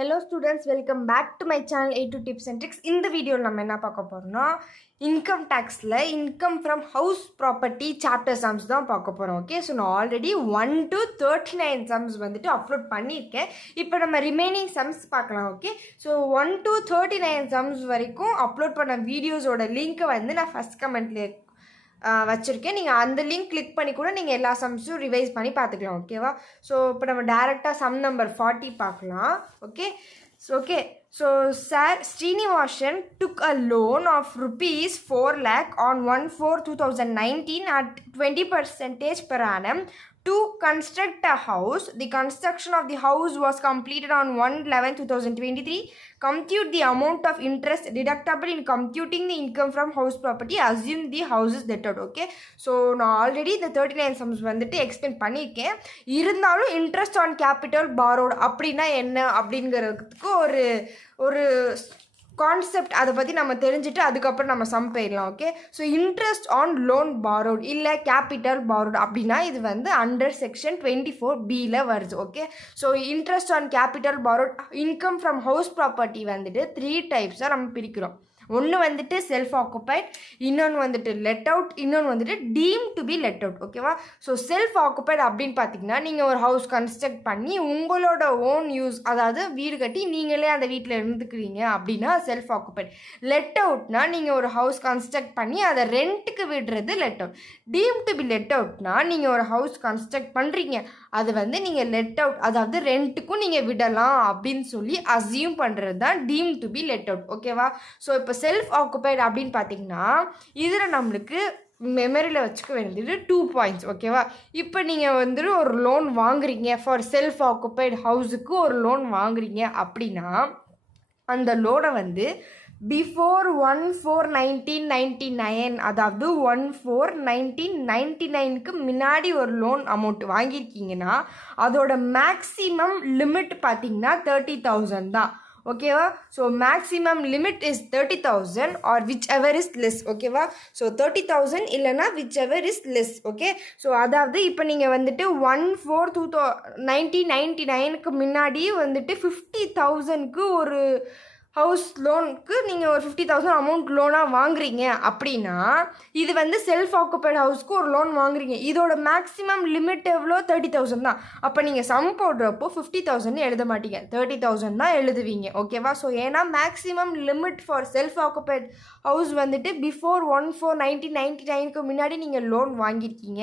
Hello students, welcome back to my channel A2 Tips and Tricks. In the video நம்ம என்ன பார்க்க போறோம்னா income taxல income from house property chapter sums தான் பார்க்க போறோம். ஓகே, ஸோ நான் ஆல்ரெடி 1 to 39 sums வந்துட்டு அப்லோட் பண்ணியிருக்கேன். இப்போ நம்ம ரிமைனிங் சம்ஸ் பார்க்கலாம். ஓகே, ஸோ 1 to 39 sums வரைக்கும் அப்லோட் பண்ண வீடியோஸோட லிங்க்கை வந்து நான் ஃபஸ்ட் கமெண்ட்ல வச்சுருக்கேன். நீங்கள் அந்த லிங்க் கிளிக் பண்ணி கூட நீங்கள் எல்லா சம்ஸும் ரிவைஸ் பண்ணி பார்த்துக்கலாம். ஓகேவா? ஸோ இப்போ நம்ம டேரெக்டாக சம் நம்பர் 40 பார்க்கலாம். Okay, so Sir Srinivasan took a loan of rupees 4 lakh on 1/4/2019 at 20% per annum to construct a house. The construction of the house was completed on 1/11/2023. Compute the amount of interest deductible in computing the income from house property. Assume the house is let out. Okay, so நான் already இந்த 39 sums வந்துட்டு explain பண்ணியிருக்கேன். இருந்தாலும் interest on capital borrowed அப்படின்னா என்ன அப்படிங்கிறதுக்கு ஒரு concept அதை பற்றி நம்ம தெரிஞ்சுட்டு அதுக்கப்புறம் நம்ம சம் போயிடலாம். Okay, so interest on loan borrowed இல்லை கேபிட்டல் பாரோட் அப்படின்னா இது வந்து அண்டர் செக்ஷன் 24B வருது. Okay, so interest on capital borrowed income from house property வந்துட்டு 3 டைப்ஸாக நம்ம பிரிக்கிறோம். ஒன்று வந்துட்டு செல்ஃப் ஆக்குபைட், இன்னொன்று வந்துட்டு லெட் அவுட், இன்னொன்று வந்துட்டு deem to be let out. ஓகேவா? ஸோ செல்ஃப் ஆக்குபைட் அப்படின்னு பார்த்தீங்கன்னா நீங்கள் ஒரு ஹவுஸ் கன்ஸ்ட்ரக்ட் பண்ணி உங்களோட ஓன் யூஸ், அதாவது வீடு கட்டி நீங்களே அந்த வீட்டில் இருந்துக்கிறீங்க அப்படின்னா செல்ஃப் ஆக்குபைட். லெட் அவுட்னா நீங்கள் ஒரு ஹவுஸ் கன்ஸ்ட்ரக்ட் பண்ணி அதை ரெண்ட்டுக்கு விடுறது let out. Deemed to be let அவுட்னா நீங்கள் ஒரு ஹவுஸ் கன்ஸ்ட்ரக்ட் பண்ணுறீங்க, அது வந்து நீங்கள் லெட் அவுட், அதாவது ரெண்ட்டுக்கும் நீங்கள் விடலாம் அப்படின்னு சொல்லி அசியூம் பண்ணுறது தான் deem to be let out. ஓகேவா? ஸோ இப்போ செல்ஃப் ஆக்குபைட் அப்படின்னு பார்த்தீங்கன்னா இதில் நம்மளுக்கு மெமரியில் வச்சுக்க வேண்டியது 2 பாயிண்ட்ஸ். ஓகேவா? இப்போ நீங்கள் வந்துட்டு ஒரு லோன் வாங்குறீங்க ஃபார் செல்ஃப் ஆக்குபைட் ஹவுஸுக்கு ஒரு லோன் வாங்குறீங்க அப்படின்னா அந்த லோனை வந்து பிஃபோர் 1/4/1999, அதாவது 1/4/1999க்கு முன்னாடி ஒரு லோன் அமௌண்ட் வாங்கியிருக்கீங்கன்னா அதோட மேக்ஸிமம் லிமிட் பார்த்தீங்கன்னா 30,000 தான். ஓகேவா? So maximum limit is 30,000 or whichever is less. ஓகேவா? ஸோ 30,000 இல்லைனா whichever is less. Okay, so அதாவது இப்போ நீங்கள் வந்துட்டு 1/4/1999க்கு முன்னாடி வந்துட்டு 50,000க்கு ஒரு ஹவுஸ் லோனுக்கு நீங்கள் ஒரு 50,000 அமௌண்ட் லோனாக வாங்குறீங்க அப்படின்னா இது வந்து செல்ஃப் ஆக்குபைட் ஹவுஸ்க்கு ஒரு லோன் வாங்குறீங்க, இதோட மேக்ஸிமம் லிமிட் எவ்வளோ? 30,000 தான். அப்போ நீங்கள் சம் போடுறப்போ 50,000 எழுத மாட்டீங்க, 30,000 தான் எழுதுவீங்க. ஓகேவா? ஸோ ஏன்னா maximum limit for self occupied house வந்துட்டு பிஃபோர் 1/4/1999க்கு முன்னாடி நீங்கள் லோன் வாங்கியிருக்கீங்க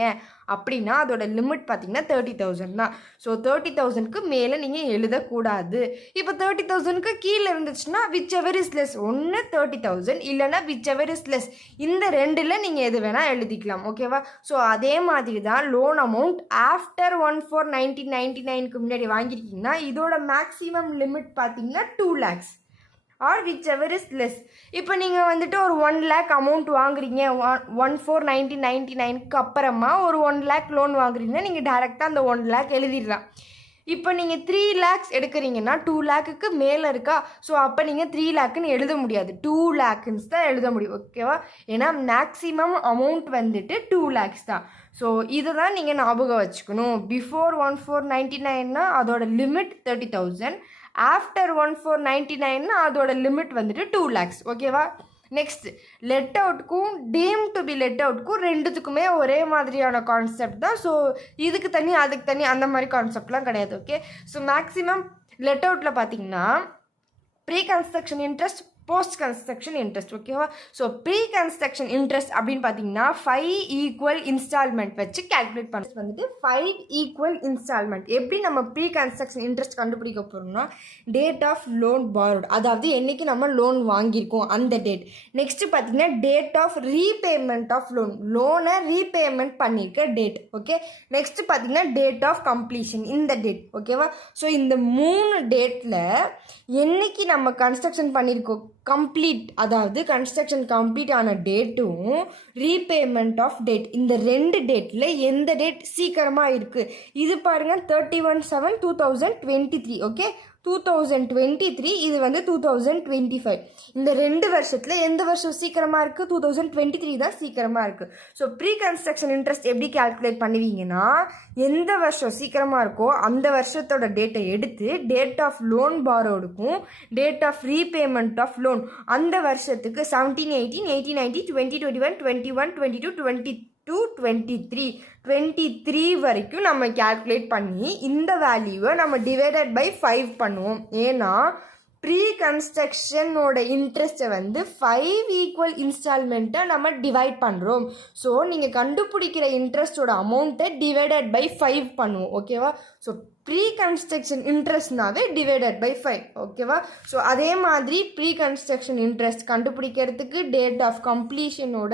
அப்படின்னா அதோட லிமிட் பார்த்தீங்கன்னா 30,000 தான். ஸோ 30,000க்கு மேலே நீங்கள் எழுதக்கூடாது. இப்போ 30,000க்கு கீழே இருந்துச்சுன்னா விச் எவர் இஸ் லெஸ், ஒன்று 30,000 இல்லைனா விச் எவர் இஸ் லெஸ், இந்த ரெண்டில் நீங்கள் எது வேணால் எழுதிக்கலாம். ஓகேவா? ஸோ அதே மாதிரி தான் லோன் அமௌண்ட் ஆஃப்டர் 1/4/1999க்கு முன்னாடி வாங்கியிருக்கீங்கன்னா இதோட மேக்ஸிமம் லிமிட் பார்த்தீங்கன்னா 2 lakhs or whichever is less. இப்போ நீங்கள் வந்துட்டு ஒரு 1 lakh அமௌண்ட் வாங்குறீங்க 1/4/1999க்கு அப்புறமா ஒரு 1 lakh லோன் வாங்குறீங்கன்னா நீங்கள் டேரெக்டாக அந்த 1 lakh எழுதிடலாம். இப்போ நீங்கள் 3 lakhs எடுக்கிறீங்கன்னா 2 lakhக்கு மேலே இருக்கா, ஸோ அப்போ நீங்கள் 3 lakhன்னு எழுத முடியாது, 2 lakhs தான் எழுத முடியும். ஓகேவா? ஏன்னா மேக்ஸிமம் அமௌண்ட் வந்துட்டு 2 lakhs தான். ஸோ இதை தான் நீங்கள் ஞாபகம் வச்சுக்கணும். பிஃபோர் 1/4/1999னா அதோட லிமிட் 30,000, ஆஃப்டர் 1/4/1999னா அதோட லிமிட் வந்துட்டு 2 lakhs. ஓகேவா? நெக்ஸ்ட் லெட் அவுட்க்கும் டீம் டு பி லெட் அவுட்க்கும் ரெண்டுத்துக்குமே ஒரே மாதிரியான கான்செப்ட் தான். ஸோ இதுக்கு தனி அதுக்கு தனி அந்த மாதிரி கான்செப்ட்லாம் கிடையாது. ஓகே, ஸோ மேக்ஸிமம் லெட் அவுட்டில் பார்த்தீங்கன்னா pre construction interest, post construction interest. ஓகேவா? ஸோ ப்ரீ கன்ஸ்ட்ரக்ஷன் இன்ட்ரெஸ்ட் அப்படின்னு பார்த்தீங்கன்னா 5 ஈக்குவல் இன்ஸ்டால்மெண்ட் வச்சு கேல்குலேட் பண்ணுறது வந்துட்டு 5 ஈக்குவல் இன்ஸ்டால்மெண்ட். எப்படி நம்ம ப்ரீ கன்ஸ்ட்ரக்ஷன் இன்ட்ரெஸ்ட் கண்டுபிடிக்க போகிறோம்னா டேட் ஆஃப் லோன் பாரோட், அதாவது என்றைக்கு நம்ம லோன் வாங்கியிருக்கோம் அந்த டேட். நெக்ஸ்ட்டு பார்த்தீங்கன்னா date of repayment of loan, லோனை ரீபேமெண்ட் பண்ணியிருக்க டேட். ஓகே, நெக்ஸ்ட்டு பார்த்தீங்கன்னா டேட் ஆஃப் கம்ப்ளீஷன், இந்த டேட். ஓகேவா? ஸோ இந்த 3 டேட்டில் என்றைக்கு நம்ம கன்ஸ்ட்ரக்ஷன் பண்ணியிருக்கோம் கம்ப்ளீட், அதாவது கன்ஸ்ட்ரக்ஷன் கம்ப்ளீட் ஆன டேட்டும் ரீபேமெண்ட் ஆஃப் டேட், இந்த 2 டேட்டில் எந்த டேட் சீக்கிரமாக இருக்குது? இது பாருங்கள் 31/7/2023. ஓகே, 2023, இது வந்து 2025. இந்த 2 வருஷத்தில் எந்த வருஷம் சீக்கிரமாக இருக்குது? 2023 தான் சீக்கிரமாக இருக்குது. ஸோ ப்ரீ கன்ஸ்ட்ரக்ஷன் இன்ட்ரெஸ்ட் எப்படி கால்குலேட் பண்ணுவீங்கன்னா, எந்த வருஷம் சீக்கிரமாக இருக்கோ அந்த வருஷத்தோட டேட்டை எடுத்து டேட் ஆஃப் லோன் பாரோடுக்கும் date of repayment of loan அந்த வருஷத்துக்கு 17, 18, 18, 19, 20, 21, 21, 22, 22, 23 வரைக்கும் நம்ம கேல்குலேட் பண்ணி இந்த வேல்யூவை நம்ம டிவைடட் பை 5 பண்ணுவோம். ஏன்னா ப்ரீ கன்ஸ்ட்ரக்ஷனோட இன்ட்ரெஸ்ட்டை வந்து 5 ஈக்குவல் இன்ஸ்டால்மெண்ட்டை நம்ம டிவைட் பண்ணுறோம். ஸோ நீங்கள் கண்டுபிடிக்கிற இன்ட்ரெஸ்ட்டோட அமௌண்ட்டை டிவைடட் பை 5 பண்ணுவோம். ஓகேவா? ஸோ ப்ரீ கன்ஸ்ட்ரக்ஷன் இன்ட்ரெஸ்ட்னாவே டிவைடட் பை 5. ஓகேவா? ஸோ அதே மாதிரி ப்ரீ கன்ஸ்ட்ரக்ஷன் இன்ட்ரெஸ்ட் கண்டுபிடிக்கிறதுக்கு டேட் ஆஃப் கம்ப்ளீஷனோட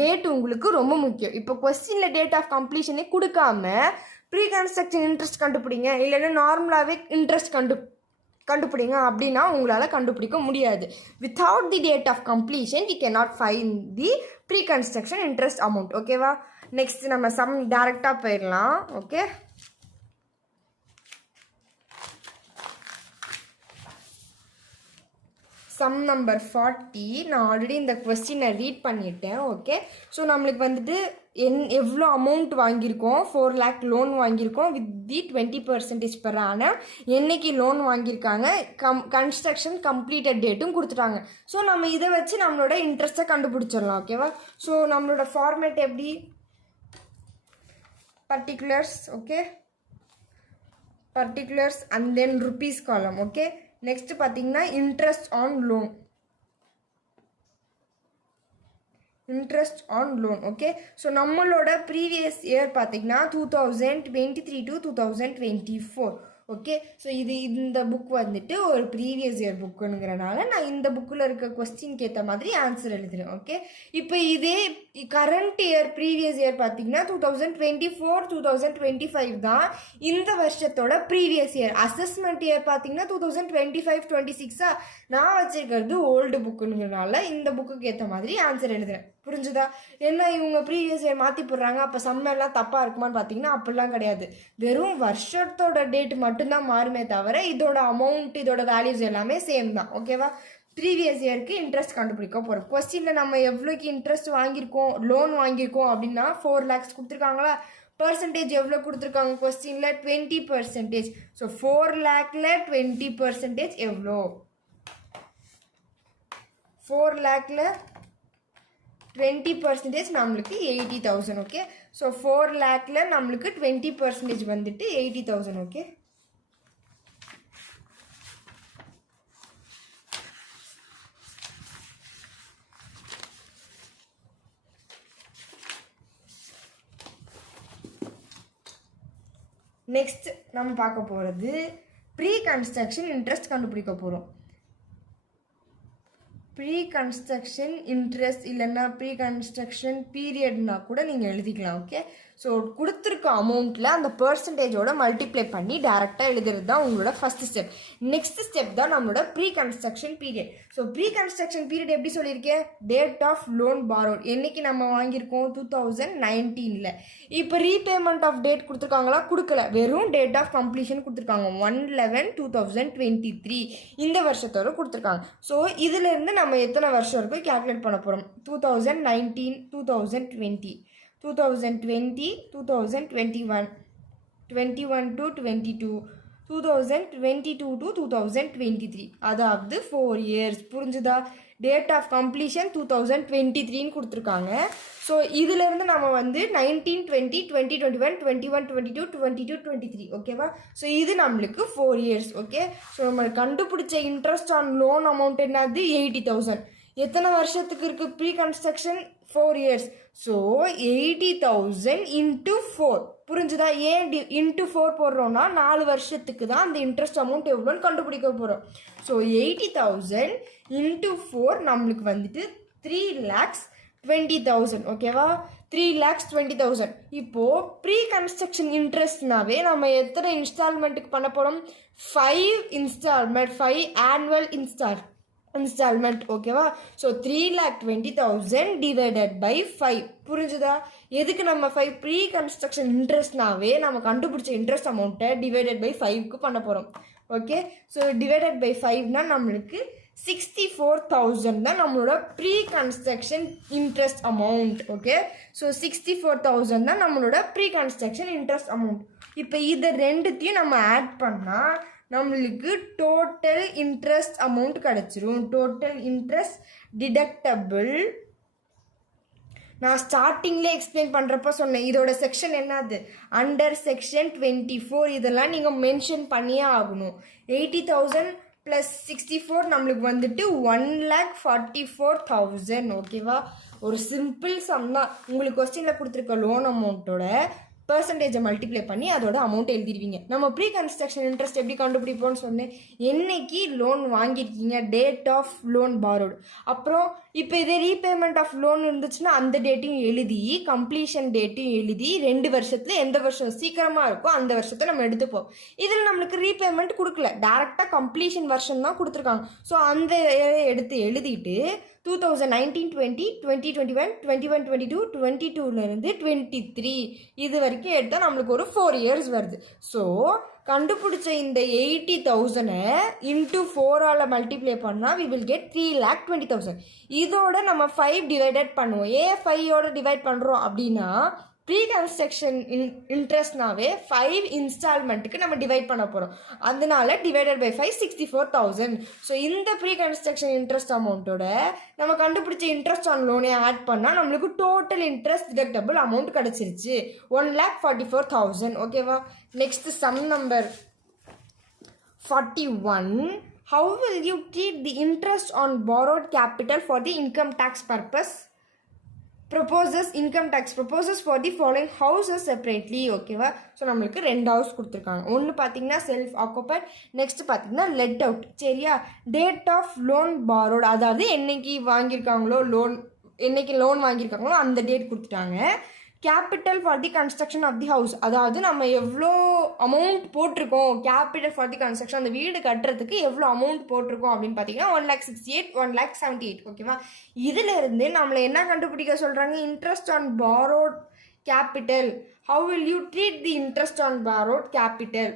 டேட் உங்களுக்கு ரொம்ப முக்கியம். இப்போ கொஸ்டினில் டேட் ஆஃப் கம்ப்ளீஷனே கொடுக்காம ப்ரீ கன்ஸ்ட்ரக்ஷன் இன்ட்ரெஸ்ட் கண்டுபிடிங்க, இல்லைன்னா நார்மலாகவே இன்ட்ரெஸ்ட் கண்டுபிடிங்க அப்படின்னா உங்களால் கண்டுபிடிக்க முடியாது. Without the date of completion we cannot find the pre construction interest amount. ஓகேவா? நெக்ஸ்ட் நம்ம சம் டேரெக்டாக போயிடலாம். Okay, sum number 40. நான் ஆல்ரெடி இந்த கொஸ்டினை ரீட் பண்ணிட்டேன். ஓகே, ஸோ நம்மளுக்கு வந்துட்டு எவ்வளோ அமௌண்ட் வாங்கியிருக்கோம்? 4 lakh லோன் வாங்கியிருக்கோம் வித் தி 20% per annum. என்னைக்கு லோன் வாங்கியிருக்காங்க, கன்ஸ்ட்ரக்ஷன் கம்ப்ளீட்டட் டேட்டும் கொடுத்துட்டாங்க. ஸோ நம்ம இதை வச்சு நம்மளோட இன்ட்ரெஸ்ட்டை கண்டுபிடிச்சிடலாம். ஓகேவா? ஸோ நம்மளோட ஃபார்மேட் எப்படி? Particulars, okay, particulars and then rupees காலம். ஓகே, நெக்ஸ்ட் பார்த்தீங்கன்னா interest on loan, interest on loan. Okay, so நம்மளோட ப்ரீவியஸ் இயர் பார்த்தீங்கன்னா 2023 to 2024. ஓகே, ஸோ இந்த புக் வந்துட்டு ஒரு ப்ரீவியஸ் இயர் புக்குங்கிறனால நான் இந்த புக்கில் இருக்க கொஸ்டின்க்கு ஏற்ற மாதிரி ஆன்சர் எழுதுறேன். ஓகே, இப்போ இதே கரண்ட் இயர் ப்ரீவியஸ் இயர் பார்த்தீங்கன்னா 2024, 2025 தான் இந்த வருஷத்தோட ப்ரீவியஸ் இயர். அசஸ்மெண்ட் இயர் பார்த்தீங்கன்னா 2025, 26 நான் வச்சுருக்கிறது ஓல்டு புக்குங்கிறனால இந்த புக்குக்கு ஏற்ற மாதிரி ஆன்சர் எழுதுறேன். புரிஞ்சுதா? என்ன இவங்க ப்ரீவியஸ் இயர் மாற்றி போடுறாங்க, அப்போ சம்மெல்லாம் தப்பாக இருக்குமான்னு பார்த்தீங்கன்னா அப்படிலாம் கிடையாது. வெறும் வருஷத்தோட டேட் மட்டும்தான் மாறுமே தவிர இதோட அமௌண்ட், இதோட வேல்யூஸ் எல்லாமே சேம் தான். ஓகேவா? ப்ரீவியஸ் இயருக்கு இன்ட்ரெஸ்ட் கண்டுபிடிக்க போகிறோம். கொஸ்டினில் நம்ம எவ்வளோக்கு இன்ட்ரெஸ்ட் வாங்கியிருக்கோம், லோன் வாங்கியிருக்கோம் அப்படின்னா 4 lakhs கொடுத்துருக்காங்களா? பர்சன்டேஜ் எவ்வளோ கொடுத்துருக்காங்க கொஸ்டினில்? 20%. ஸோ 4 lakhல 20% எவ்வளோ? 4 lakhல 20% நம்மளுக்கு 80,000. ஓகே, ஸோ 4 lakhல நம்மளுக்கு 20% வந்துட்டு 80,000. ஓகே, நெக்ஸ்ட் நம்ம பார்க்க போகிறது ப்ரீ கன்ஸ்ட்ரக்ஷன் இன்ட்ரெஸ்ட் கண்டுபிடிக்க போகிறோம். ப்ரீ கன்ஸ்ட்ரக்ஷன் இன்ட்ரெஸ்ட் இல்லைன்னா ப்ரீ கன்ஸ்ட்ரக்ஷன் பீரியட்னா கூட நீங்கள் எழுதிக்கலாம். ஓகே, ஸோ கொடுத்துருக்க அமௌண்ட்டில் அந்த பர்சன்டேஜோட மல்டிப்ளை பண்ணி டேரெக்டாக எழுதுறது தான் உங்களோட ஃபஸ்ட் ஸ்டெப். நெக்ஸ்ட் ஸ்டெப் தான் நம்மளோட pre construction period. So pre construction period எப்படி சொல்லியிருக்கேன்? டேட் ஆஃப் லோன் பாரோட் என்னைக்கு நம்ம வாங்கியிருக்கோம்? 2019. இப்போ ரீபேமெண்ட் ஆஃப் டேட் கொடுத்துருக்காங்களா? கொடுக்கல, வெறும் டேட் ஆஃப் கம்ப்ளீஷன் கொடுத்துருக்காங்க 1/11/2023 இந்த வருஷத்தோட கொடுத்துருக்காங்க. ஸோ இதிலேருந்து நம்ம எத்தனை வருஷம் இருக்கும் கேல்குலேட் பண்ண போகிறோம். 2019, 2020, 2020, 2021, 21 to 22, 2022 to 2023, அதாவது 4 years. புரிஞ்சுதா? டேட் ஆஃப் கம்ப்ளீஷன் 2023ன்னு கொடுத்துருக்காங்க. ஸோ இதிலேருந்து நம்ம வந்து 19, 20, 2021, 21, 22, 22, 23. ஓகேவா? ஸோ இது நம்மளுக்கு 4 years. ஓகே, ஸோ நம்ம கண்டுபிடிச்ச இன்ட்ரெஸ்ட் ஆன் லோன் அமௌண்ட் என்னது? 80,000. எத்தனை வருஷத்துக்கு இருக்குது pre construction? 4 years. So 80,000 into 4. புரிஞ்சுதா? ஏன் இன்ட்டு 4 போடுறோன்னா 4 வருஷத்துக்கு தான் அந்த இன்ட்ரெஸ்ட் அமௌண்ட் எவ்வளோன்னு கண்டுபிடிக்க போகிறோம். ஸோ 80,000 into 4 நம்மளுக்கு வந்துட்டு 3,20,000. ஓகேவா? 3,20,000. இப்போது ப்ரீ கன்ஸ்ட்ரக்ஷன் இன்ட்ரெஸ்ட்னாவே நம்ம எத்தனை இன்ஸ்டால்மெண்ட்டுக்கு பண்ண போகிறோம்? 5 installment, 5 annual இன்ஸ்டால்மெண்ட். ஓகேவா? So 3,20,000 divided by 5. புரிஞ்சுதா? எதுக்கு நம்ம 5 ப்ரீ கன்ஸ்ட்ரக்ஷன் இன்ட்ரெஸ்ட்னாவே நம்ம கண்டுபிடிச்ச இன்ட்ரெஸ்ட் அமௌண்ட்டை டிவைடட் பை 5க்கு பண்ண போகிறோம். ஓகே. ஸோ டிவைடட் பை 5னா நம்மளுக்கு 64,000 தான் நம்மளோட pre construction interest amount. Okay. So 64,000 தான் நம்மளோட ப்ரீ கன்ஸ்ட்ரக்ஷன் இன்ட்ரெஸ்ட் அமௌண்ட். இப்போ இதை ரெண்டுத்தையும் நம்ம ஆட் பண்ணால் நம்மளுக்கு டோட்டல் இன்ட்ரெஸ்ட் அமௌண்ட் கிடச்சிரும். டோட்டல் இன்ட்ரெஸ்ட் டிடக்டபிள் நான் ஸ்டார்டிங்லேயே எக்ஸ்பிளைன் பண்ணுறப்ப சொன்னேன் இதோட செக்ஷன் என்னது அண்டர் செக்ஷன் 24. இதெல்லாம் நீங்கள் மென்ஷன் பண்ணியே ஆகணும். 80,000 + 64 நம்மளுக்கு வந்துட்டு 1,44,000. ஓகேவா. ஒரு சிம்பிள் சம் தான். உங்களுக்கு கொஸ்டினில் கொடுத்துருக்க லோன் அமௌண்ட்டோட பெர்சன்டேஜை மல்டிப்ளை பண்ணி அதோட அமௌண்ட் எழுதிடுவீங்க. நம்ம ப்ரீ கன்ஸ்ட்ரக்ஷன் இன்ட்ரெஸ்ட் எப்படி கண்டுபிடிப்போம்னு சொன்னேன். என்னைக்கு லோன் வாங்கியிருக்கீங்க, டேட் ஆஃப் லோன் பாரோடு, அப்புறம் இப்போ இதே ரீபேமெண்ட் ஆஃப் லோன் இருந்துச்சுன்னா அந்த டேட்டையும் எழுதி கம்ப்ளீஷன் டேட்டையும் எழுதி 2 வருஷத்தில் எந்த வருஷம் சீக்கிரமாக இருக்கோ அந்த வருஷத்தை நம்ம எடுத்துப்போம். இதில் நம்மளுக்கு ரீபேமெண்ட் கொடுக்கல, டேரெக்டாக கம்ப்ளீஷன் வருஷன் தான் கொடுத்துருக்காங்க. ஸோ அந்த எடுத்து எழுதிட்டு 2019-20, 2021, 21-22, 22லேருந்து 23 இது வரைக்கும் எடுத்தால் நம்மளுக்கு ஒரு 4 years வருது. ஸோ கண்டுபிடிச்ச இந்த 80,000 இன்ட்டு 4ஆல் மல்டிப்ளை பண்ணால் we will get 3,20,000. இதோட நம்ம 5 டிவைடட் பண்ணுவோம். ஏன் 5ஓட டிவைட் பண்ணுறோம் அப்படின்னா ப்ரீ கன்ஸ்ட்ரக்ஷன் இன்ட்ரெஸ்ட்னாவே 5 இன்ஸ்டால்மெண்ட்டுக்கு நம்ம டிவைட் பண்ண போகிறோம். அதனால டிவைடட் பை 5 64,000. ஸோ இந்த ப்ரீ கன்ஸ்ட்ரக்ஷன் இன்ட்ரெஸ்ட் அமௌண்ட்டோட நம்ம கண்டுபிடிச்ச இன்ட்ரெஸ்ட் ஆன் லோனே ஆட் பண்ணால் நம்மளுக்கு டோட்டல் இன்ட்ரெஸ்ட் டிடக்டபிள் அமௌண்ட் கிடச்சிருச்சு 1,44,000. ஓகேவா. Next sum number 41. How will you treat the interest on borrowed capital for the income tax purpose? Proposes income tax proposes for the following houses separately. ஓகேவா. So நம்மளுக்கு 2 house கொடுத்துருக்காங்க. ஒன்று பார்த்தீங்கன்னா self occupied, next பார்த்தீங்கன்னா let out. சரியா. Date of loan borrowed, அதாவது என்னைக்கு வாங்கியிருக்காங்களோ என்னைக்கு லோன் வாங்கியிருக்காங்களோ அந்த டேட் கொடுத்துட்டாங்க. Capital for the construction of the house, அதாவது நம்ம எவ்வளோ அமௌண்ட் போட்டிருக்கோம் கேபிட்டல் ஃபார் தி கன்ஸ்ட்ரக்ஷன், அந்த வீடு கட்டுறதுக்கு எவ்வளோ அமௌண்ட் போட்டிருக்கோம் அப்படின்னு பார்த்தீங்கன்னா 1,68,000, 1,78,000. ஓகேவா. இதிலிருந்து நம்மளை என்ன கண்டுபிடிக்க சொல்கிறாங்க, interest on borrowed capital. How will you treat the interest on borrowed capital?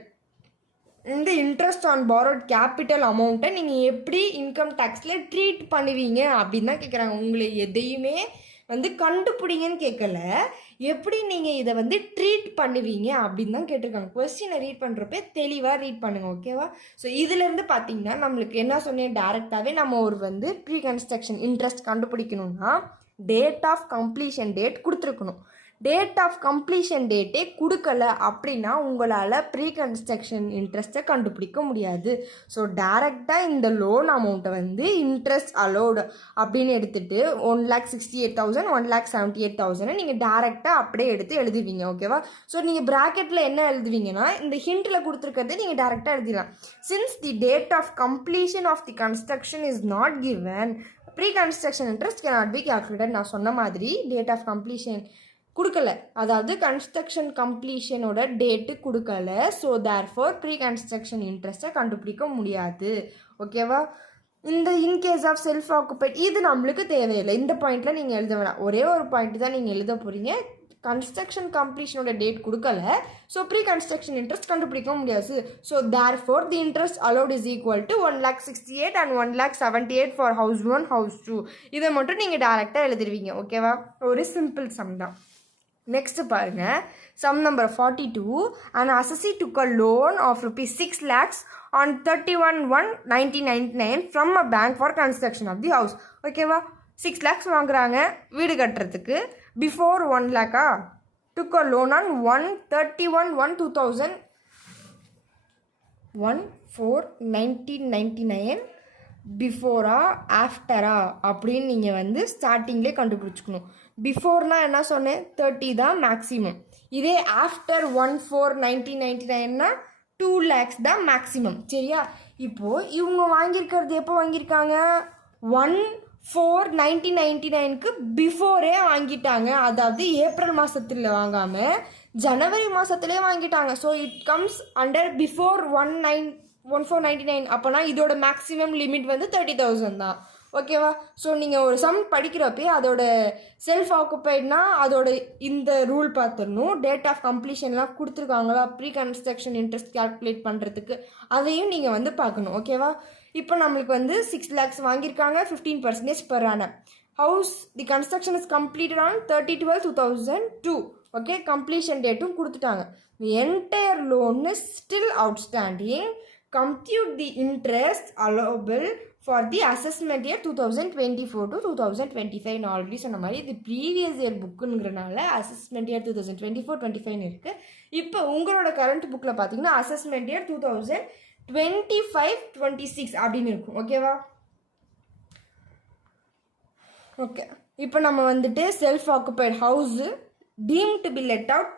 இந்த இன்ட்ரெஸ்ட் ஆன் பாரோட் கேபிட்டல் அமௌண்ட்டை நீங்கள் எப்படி இன்கம் டேக்ஸில் ட்ரீட் பண்ணுவீங்க அப்படின்னு தான் கேட்குறாங்க. உங்களை எதையுமே கண்டுபிடிங்கன்னு கேட்கல, எப்படி நீங்கள் இதை ட்ரீட் பண்ணுவீங்க அப்படின்னு தான் கேட்டிருக்காங்க. கொஸ்டினை ரீட் பண்ணுறப்ப தெளிவாக ரீட் பண்ணுங்கள். ஓகேவா. ஸோ இதிலேருந்து பார்த்தீங்கன்னா நம்மளுக்கு என்ன சொன்னேன், டேரெக்டாகவே நம்ம ஒரு ப்ரீ கன்ஸ்ட்ரக்ஷன் இன்ட்ரெஸ்ட் கண்டுபிடிக்கணும்னா டேட் ஆஃப் கம்ப்ளீஷன் டேட் கொடுத்துருக்கணும். டேட் ஆஃப் கம்ப்ளீஷன் டேட்டே கொடுக்கல அப்படின்னா உங்களால் ப்ரீ கன்ஸ்ட்ரக்ஷன் இன்ட்ரெஸ்ட்டை கண்டுபிடிக்க முடியாது. ஸோ டேரெக்டாக இந்த லோன் அமௌண்ட்டை இன்ட்ரெஸ்ட் அலோடு அப்படின்னு எடுத்துகிட்டு 1,68,000, 1,78,000 நீங்கள் டேரெக்டாக அப்படியே எடுத்து எழுதுவீங்க. ஓகேவா. ஸோ நீங்கள் ப்ராக்கெட்டில் என்ன எழுதுவீங்கன்னா இந்த ஹிண்டில் கொடுத்துருக்கிறது நீங்கள் டேரெக்டாக எழுதிடலாம். Since the date of completion of the construction is not given, pre construction interest cannot be calculated. நான் சொன்ன மாதிரி டேட் ஆஃப் கம்ப்ளீஷன் கொடுக்கல, அதாவது கன்ஸ்ட்ரக்ஷன் கம்ப்ளீஷனோட டேட்டு கொடுக்கல. ஸோ தேர்ஃபோர் ப்ரீ கன்ஸ்ட்ரக்ஷன் இன்ட்ரெஸ்ட்டை கண்டுபிடிக்க முடியாது. ஓகேவா. இந்த இன்கேஸ் ஆஃப் செல்ஃப் ஆக்குபைட் இது நம்மளுக்கு தேவையில்லை. இந்த பாயிண்டில் நீங்கள் எழுத வேணாம். ஒரே ஒரு பாயிண்ட் தான் நீங்கள் எழுத போகிறீங்க. கன்ஸ்ட்ரக்ஷன் கம்ப்ளீஷனோட டேட் கொடுக்கல, ஸோ ப்ரீ கன்ஸ்ட்ரக்ஷன் இன்ட்ரெஸ்ட் கண்டுபிடிக்க முடியாது. So therefore the interest allowed is equal to 1,68,000 and 1,78,000 for house 1, house 2. இதை மட்டும் நீங்கள் டேரெக்டாக எழுதிடுவீங்க. ஓகேவா. ஒரு சிம்பிள் சம் தான். நெக்ஸ்ட் பாருங்க, sum number 42. An assessee took a loan of rupees 6 lakhs on 31/1/1999 from a bank for construction of the house. ஓகேவா. 6 lakhs வாங்குறாங்க வீடு கட்டுறதுக்கு. Before 1 lakh took a loan on 1/31/2000 பிஃபோரா ஆஃப்டரா அப்படின்னு நீங்கள் ஸ்டார்டிங்லேயே கண்டுபிடிச்சிக்கணும். பிஃபோர்னா என்ன சொன்னேன், 30 தான் மேக்ஸிமம். இதே ஆஃப்டர் 1/4/1999னா 2 lakhs தான் மேக்ஸிமம். சரியா. இப்போது இவங்க வாங்கியிருக்கிறது எப்போ வாங்கியிருக்காங்க, 1/4/1999க்கு பிஃபோரே வாங்கிட்டாங்க. அதாவது ஏப்ரல் மாதத்தில் வாங்காமல் ஜனவரி மாதத்துலேயே வாங்கிட்டாங்க. So it comes under before 1/4/1999. அப்போனா இதோட மேக்ஸிமம் லிமிட் 30,000 தான். ஓகேவா? ஸோ நீங்கள் ஒரு சம் படிக்கிறப்பே அதோட செல்ஃப் ஆக்குப்பைட்னா அதோட இந்த ரூல் பார்த்துடணும். டேட் ஆஃப் கம்ப்ளீஷன்லாம் கொடுத்துருக்காங்களா ப்ரீ கன்ஸ்ட்ரக்ஷன் இன்ட்ரெஸ்ட் கால்குலேட் பண்ணுறதுக்கு, அதையும் நீங்கள் வந்து பார்க்கணும். ஓகேவா? இப்போ நம்மளுக்கு வந்து 6 lakhs வாங்கியிருக்காங்க, 15% per annum. The construction is completed on 30/12/2002. Okay, completion டேட்டும் கொடுத்துட்டாங்க. The entire loan is still outstanding. Compute the interest allowable for the assessment year 2024 to 2025. நான் ஆல்ரெடி சொன்ன மாதிரி இது ப்ரீவியஸ் இயர் புக்குங்கிறனால அசஸ்மெண்ட் இயர் 2024-25 இருக்குது. இப்போ உங்களோட கரண்ட் புக்கில் பார்த்தீங்கன்னா அசஸ்மெண்ட் இயர் 2025-26 அப்படின்னு இருக்கும். ஓகேவா? ஓகே, இப்போ நம்ம வந்துட்டு self occupied house deem to be let out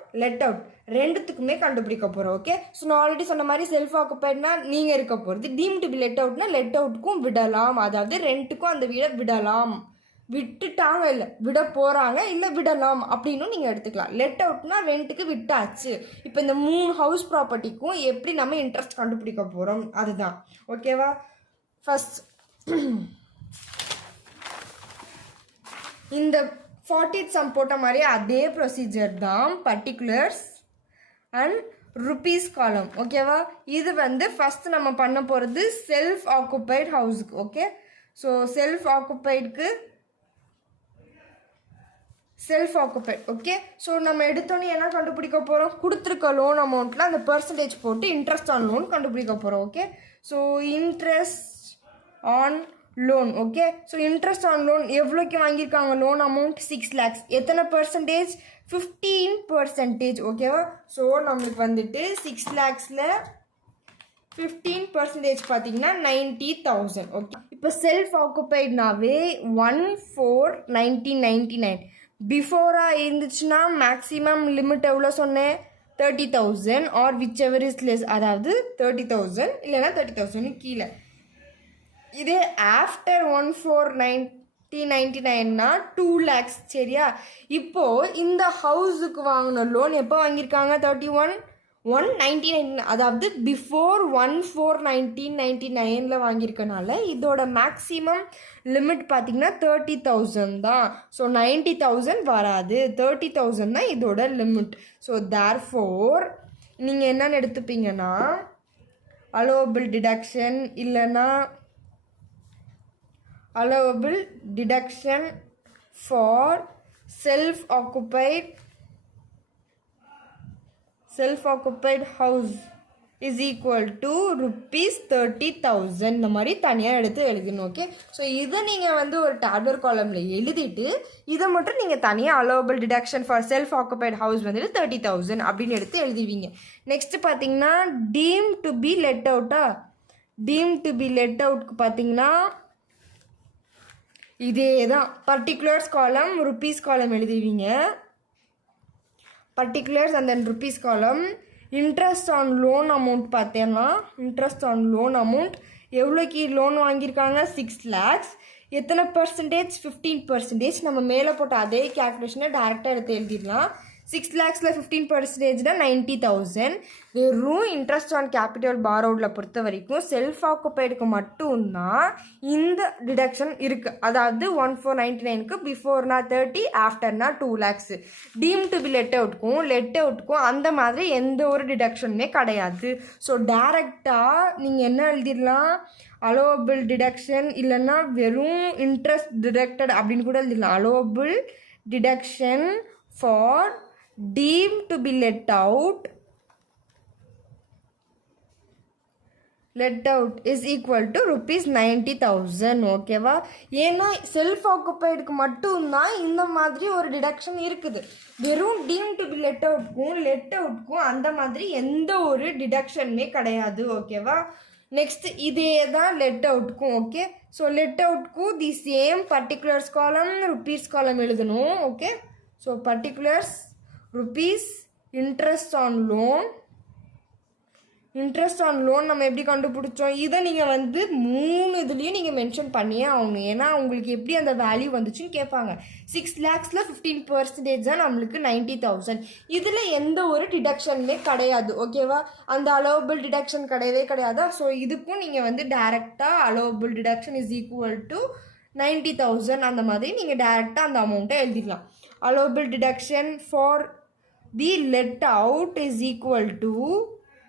ரெண்டுத்துக்குமே கண்டுபிடிக்க போகிறோம். ஓகே, ஸோ நான் ஆல்ரெடி சொன்ன மாதிரி செல்ஃப் ஆக்குபைட்னா நீங்கள் இருக்க போகிறது, டீம் டு பி லெட் அவுட்னா லெட் அவுட்டுக்கும் விடலாம், அதாவது ரெண்ட்டுக்கும் அந்த வீடை விடலாம், விட்டுட்டாங்க இல்லை விட போகிறாங்க இல்லை விடலாம் அப்படின்னு நீங்கள் எடுத்துக்கலாம். லெட் அவுட்னா ரெண்ட்டுக்கு விட்டாச்சு. இப்போ இந்த 3 ஹவுஸ் ப்ராப்பர்ட்டிக்கும் எப்படி நம்ம இன்ட்ரெஸ்ட் கண்டுபிடிக்க போகிறோம் அதுதான். ஓகேவா? ஃபர்ஸ்ட் இந்த 40th சம் போட்ட மாதிரி அதே ப்ரொசீஜர் தான், பர்டிகுலர்ஸ் அண்ட் ருபீஸ் காலம். ஓகேவா? இது வந்து ஃபஸ்ட்டு நம்ம பண்ண போகிறது செல்ஃப் ஆக்குபைட் ஹவுஸுக்கு. ஓகே, ஸோ செல்ஃப் ஆக்குபைடுக்கு ஓகே, ஸோ நம்ம எடுத்தோன்னே என்ன கண்டுபிடிக்க போகிறோம்? கொடுத்துருக்க லோன் அமௌண்ட்டில் அந்த பர்சன்டேஜ் போட்டு இன்ட்ரெஸ்ட் ஆன் லோன் கண்டுபிடிக்க போகிறோம். Okay, so interest on loan. Okay, so interest on loan எவ்வளோக்கு வாங்கியிருக்காங்க? Loan amount 6 lakhs. எத்தனை பர்சன்டேஜ்? 15%. ஓகேவா? ஸோ நம்மளுக்கு வந்துட்டு 6 lakhsல 15% பார்த்தீங்கன்னா 90,000. ஓகே, இப்போ செல்ஃப் ஆக்குபைட்னாவே 1/4/1999 பிஃபோராக இருந்துச்சுன்னா மேக்ஸிமம் லிமிட் எவ்வளோ சொன்னேன்? 30,000 or whichever is less, அதாவது 30,000 இல்லைன்னா 30,000 கீழே. இதே ஆஃப்டர் 1/4/1999னா 2 lakhs. சரியா? இப்போது இந்த ஹவுஸுக்கு வாங்கின லோன் எப்போ வாங்கியிருக்காங்க? 31/1/1999, அதாவது பிஃபோர் 1/4/1999 வாங்கியிருக்கனால இதோட மேக்ஸிமம் லிமிட் பார்த்தீங்கன்னா 30,000 தான். ஸோ 90,000 வராது, 30,000 தான் இதோட லிமிட். ஸோ தேர்ஃபோர் நீங்கள் என்னென்னு எடுத்துப்பீங்கன்னா அலோவபிள் டிடக்ஷன் இல்லைன்னா allowable deduction for self-occupied house is equal to ₹30,000. இந்த மாதிரி தனியாக எடுத்து எழுதணும். ஓகே, ஸோ இதை நீங்கள் வந்து ஒரு டேபுலர் காலமில் எழுதிட்டு இதை மட்டும் நீங்கள் தனியாக allowable deduction for self-occupied house வந்துட்டு 30,000 அப்படின்னு எடுத்து எழுதிவீங்க. நெக்ஸ்ட்டு பார்த்தீங்கன்னா deemed to be let out. deemed to be let outக்கு பார்த்தீங்கன்னா இதே தான், பர்டிகுலர்ஸ் காலம் ருபீஸ் காலம் எழுதுவீங்க. பர்டிகுலர்ஸ் அண்ட் தென் ருபீஸ் காலம். இன்ட்ரெஸ்ட் ஆன் லோன் அமௌண்ட் பார்த்தேன்னா இன்ட்ரெஸ்ட் ஆன் லோன் அமௌண்ட் எவ்வளோக்கு லோன் வாங்கியிருக்காங்க? 6 lakhs. எத்தனை பர்சன்டேஜ்? 15%. நம்ம மேலே போட்ட அதே கேல்குலேஷனை டேரெக்டாக எடுத்து எழுதிடலாம். 6 lakhsல 15%னா 90,000. வெறும் இன்ட்ரெஸ்ட் ஆன் கேபிட்டல் பாரோடில் பொறுத்த வரைக்கும் செல்ஃப் ஆக்குபைடுக்கு மட்டும்தான் இந்த டிடக்ஷன் இருக்குது. அதாவது 1/4/1999க்கு பிஃபோர்னா 30, ஆஃப்டர்னா 2 lakhs. Deemed to be let அவுட்டுக்கும் அந்த மாதிரி எந்த ஒரு டிடக்ஷனுமே கிடையாது. ஸோ டேரெக்டாக நீங்கள் என்ன எழுதிடலாம்? அலோவபிள் டிடக்ஷன் இல்லைன்னா வெறும் இன்ட்ரெஸ்ட் டிடக்டட் அப்படின்னு கூட எழுதிடலாம். Allowable deduction for deemed to be let out is equal to ₹90,000. ஓகேவா? ஏன்னா செல்ஃப் ஆக்குபைடுக்கு மட்டும்தான் இந்த மாதிரி ஒரு டிடக்ஷன் இருக்குது. வெறும் deemed to be let outக்கும் அந்த மாதிரி எந்த ஒரு டிடக்ஷனுமே கிடையாது. ஓகேவா? நெக்ஸ்ட் இதே தான் லெட் அவுட்க்கும். ஓகே, ஸோ லெட் அவுட்க்கும் the same particulars column rupees column எழுதணும். Okay, so particulars rupees interest on loan நம்ம எப்படி கண்டுபிடிச்சோம்? இதை நீங்கள் வந்து 3 இதுலேயும் நீங்கள் மென்ஷன் பண்ணியே ஆகணும். ஏன்னா உங்களுக்கு எப்படி அந்த வேல்யூ வந்துச்சுன்னு கேட்பாங்க. 6 lakhsல 15% தான் நம்மளுக்கு 90,000. இதில் எந்த ஒரு டிடக்ஷனுமே கிடையாது. ஓகேவா? அந்த அலோவபிள் டிடக்ஷன் கிடையவே கிடையாதா? ஸோ இதுக்கும் நீங்கள் வந்து டைரெக்டாக allowable deduction is equal to 90,000 அந்த மாதிரி நீங்கள் டேரெக்டாக அந்த அமௌண்ட்டை எழுதிக்கலாம். Allowable deduction for the let out is equal to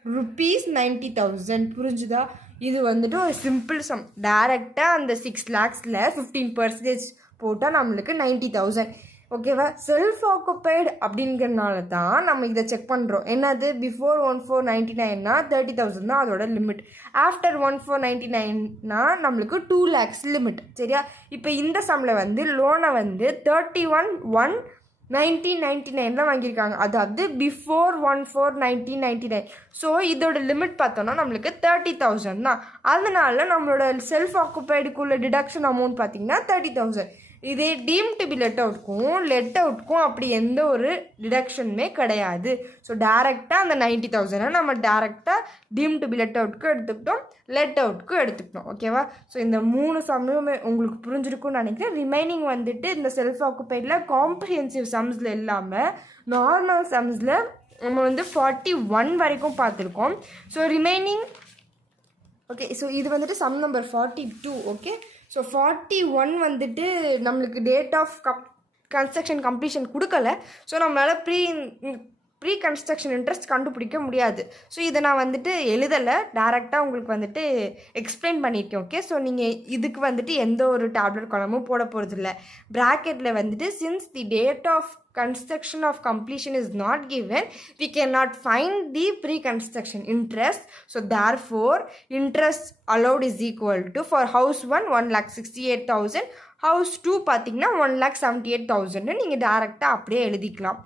₹90,000. புரிஞ்சுதா? இது வந்துட்டு ஒரு சிம்பிள் சம். டேரெக்டாக அந்த 6 lakhsல 15% போட்டால் நம்மளுக்கு 90,000. ஓகேவா? செல்ஃப் ஆக்குப்பைடு அப்படிங்கிறனால தான் நம்ம இதை செக் பண்ணுறோம். என்னது? பிஃபோர் 1499னா 30,000 தான் அதோட லிமிட். ஆஃப்டர் 1499னா நம்மளுக்கு 2 lakhs லிமிட். சரியா? இப்போ இந்த சம்மில் வந்து லோனை வந்து 31/1/1999 வாங்கியிருக்காங்க. அதாவது பிஃபோர் 14/1999. ஸோ இதோட லிமிட் பார்த்தோன்னா நம்மளுக்கு 30,000 தான். அதனால நம்மளோட செல்ஃப் ஆக்குப்பைடுக்குள்ள டிடக்ஷன் அமௌண்ட் பார்த்திங்கன்னா 30,000. இதே டீம் டு பி லெட் அவுட்க்கும் அப்படி எந்த ஒரு டிடக்ஷனுமே கிடையாது. ஸோ டேரெக்டாக அந்த 90,000 நம்ம டேரெக்டாக டீம் டு பி லெட் அவுட்க்கு எடுத்துக்கிட்டோம், லெட் அவுட்க்கு எடுத்துக்கிட்டோம். ஓகேவா? ஸோ இந்த 3 சம்முமே உங்களுக்கு புரிஞ்சிருக்கும்னு நினைக்கிறேன். ரிமைனிங் வந்துட்டு இந்த செல்ஃப் ஆக்குப்பைடில் காம்ப்ரிஹென்சிவ் சம்ஸில் இல்லாமல் நார்மல் சம்ஸில் நம்ம வந்து 41 வரைக்கும் பார்த்துருக்கோம். So remaining okay. ஸோ இது வந்துட்டு சம் நம்பர் 42. ஓகே. ஸோ 41 வந்துட்டு நம்மளுக்கு டேட் ஆஃப் கன்ஸ்ட்ரக்ஷன் கம்ப்ளீஷன் கொடுக்கல. ஸோ நம்மளால் ப்ரீ கன்ஸ்ட்ரக்ஷன் இன்ட்ரெஸ்ட் கண்டுபிடிக்க முடியாது. ஸோ இதை நான் வந்துட்டு எழுதலை, டேரெக்டாக உங்களுக்கு வந்துட்டு எக்ஸ்பிளைன் பண்ணியிருக்கேன். ஓகே. ஸோ நீங்கள் இதுக்கு வந்துட்டு எந்த ஒரு டேப்லெட் காலமும் போட போகிறதில்ல. ப்ராக்கெட்டில் வந்துட்டு since the date of construction of completion is not given, we cannot find the pre-construction interest. So therefore interest allowed is equal to, for house 1 1,68,000, house 2 பார்த்தீங்கன்னா 1,78,000 நீங்கள் டேரெக்டாக அப்படியே எழுதிக்கலாம்.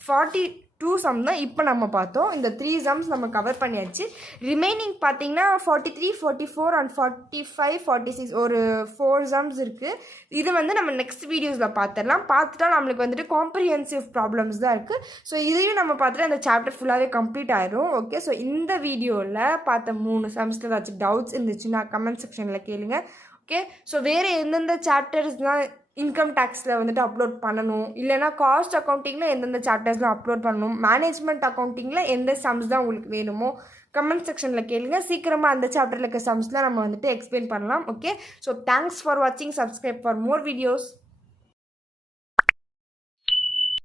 42 சம் தான் இப்போ நம்ம பார்த்தோம். இந்த 3 சம்ஸ் நம்ம கவர் பண்ணியாச்சு. ரிமைனிங் பார்த்தீங்கன்னா 43, 44 அண்ட் 45, 46 ஒரு 4 சம்ஸ் இருக்குது. இது வந்து நம்ம நெக்ஸ்ட் வீடியோஸில் பார்த்துடலாம். பார்த்துட்டா நம்மளுக்கு வந்துட்டு காம்ப்ரிஹென்சிவ் ப்ராப்ளம்ஸ் தான் இருக்குது. ஸோ இதையும் நம்ம பார்த்துட்டு அந்த சாப்டர் ஃபுல்லாகவே கம்ப்ளீட் ஆயிரும். ஓகே. ஸோ இந்த வீடியோவில் பார்த்த 3 சம்ஸில் ஏதாச்சும் டவுட்ஸ் இருந்துச்சுன்னா கமெண்ட் செக்ஷனில் கேளுங்க. ஓகே. ஸோ வேறு எந்தெந்த சாப்டர்ஸ்லாம் இன்கம் டேக்ஸில் வந்துட்டு அப்லோட் பண்ணணும், இல்லைனா காஸ்ட் அக்கௌண்டிங்கில் எந்தெந்த சாப்டர்ஸ்லாம் அப்லோட் பண்ணணும், மேனேஜ்மெண்ட் அக்கௌண்டிங்கில் எந்த சம்ஸ் தான் உங்களுக்கு வேணுமோ கமெண்ட் செக்ஷனில் கேளுங்க. சீக்கிரமாக அந்த சாப்டரில் இருக்க சம்ஸ்லாம் நம்ம வந்துட்டு எக்ஸ்பிளைன் பண்ணலாம். ஓகே. ஸோ தேங்க்ஸ் ஃபார் வாட்சிங். Subscribe for more videos.